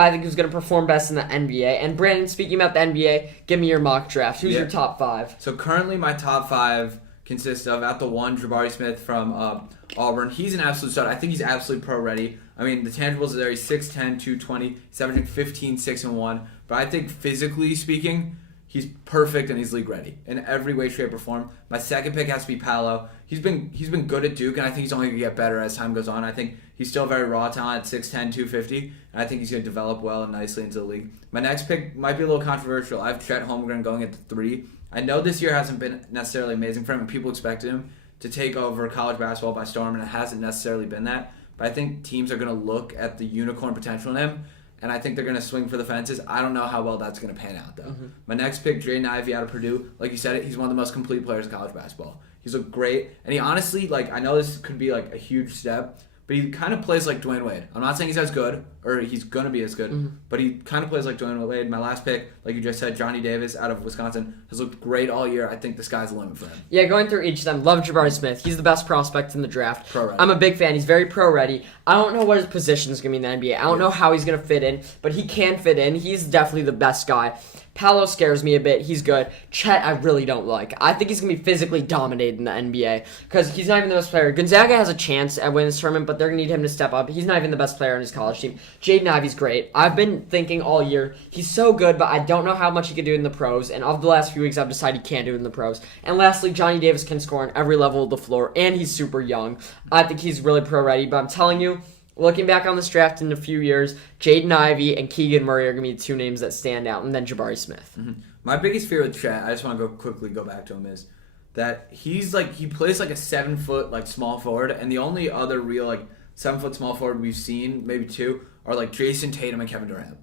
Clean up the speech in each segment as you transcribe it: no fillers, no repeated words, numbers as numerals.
I think who's going to perform best in the NBA. And Brandon, speaking about the NBA, give me your mock draft. Who's your top 5? So currently my top 5 consists of, at the 1, Jabari Smith from Auburn. He's an absolute stud. I think he's absolutely pro-ready. I mean, the tangibles are there. He's 6'10", 220. He's averaging 15, 6, and 1. But I think physically speaking, he's perfect and he's league ready in every way, shape, or form. My second pick has to be Paolo. He's been good at Duke, and I think he's only going to get better as time goes on. I think he's still very raw talent at 6'10", 250, and I think he's going to develop well and nicely into the league. My next pick might be a little controversial. I have Chet Holmgren going at the 3. I know this year hasn't been necessarily amazing for him, and people expected him to take over college basketball by storm, and it hasn't necessarily been that. But I think teams are going to look at the unicorn potential in him, and I think they're going to swing for the fences. I don't know how well that's going to pan out, though. Mm-hmm. My next pick, Jaden Ivey out of Purdue. Like you said, he's one of the most complete players in college basketball. He's looked great. And he honestly, I know this could be, a huge step, but he kind of plays like Dwayne Wade. I'm not saying he's as good, or he's going to be as good, but he kind of plays like Dwayne Wade. My last pick, like you just said, Johnny Davis out of Wisconsin, has looked great all year. I think the sky's the limit for him. Yeah, going through each of them, love Jabari Smith. He's the best prospect in the draft. Pro-ready. I'm a big fan. He's very pro-ready. I don't know what his position is going to be in the NBA. I don't know how he's going to fit in, but he can fit in. He's definitely the best guy. Paolo scares me a bit. He's good. Chet, I really don't like. I think he's going to be physically dominated in the NBA because he's not even the best player. Gonzaga has a chance at winning this tournament, but they're going to need him to step up. He's not even the best player on his college team. Jaden Ivey's great. I've been thinking all year, he's so good, but I don't know how much he can do in the pros, and of the last few weeks, I've decided he can't do it in the pros. And lastly, Johnny Davis can score on every level of the floor, and he's super young. I think he's really pro-ready, but I'm telling you, looking back on this draft in a few years, Jaden Ivey and Keegan Murray are going to be the 2 names that stand out, and then Jabari Smith. Mm-hmm. My biggest fear with Chet, I just want to quickly go back to him, is that he plays like a 7-foot small forward, and the only other real 7-foot small forward we've seen, maybe 2, are Jason Tatum and Kevin Durant.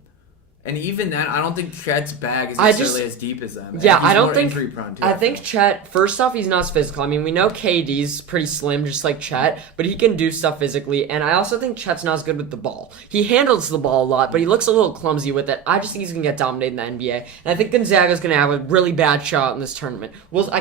And even that, I don't think Chet's bag is necessarily as deep as them. Yeah, I don't think. Injury prone too, I think Chet. First off, he's not as physical. I mean, we know KD's pretty slim, just like Chet, but he can do stuff physically. And I also think Chet's not as good with the ball. He handles the ball a lot, but he looks a little clumsy with it. I just think he's gonna get dominated in the NBA, and I think Gonzaga's gonna have a really bad shot in this tournament. I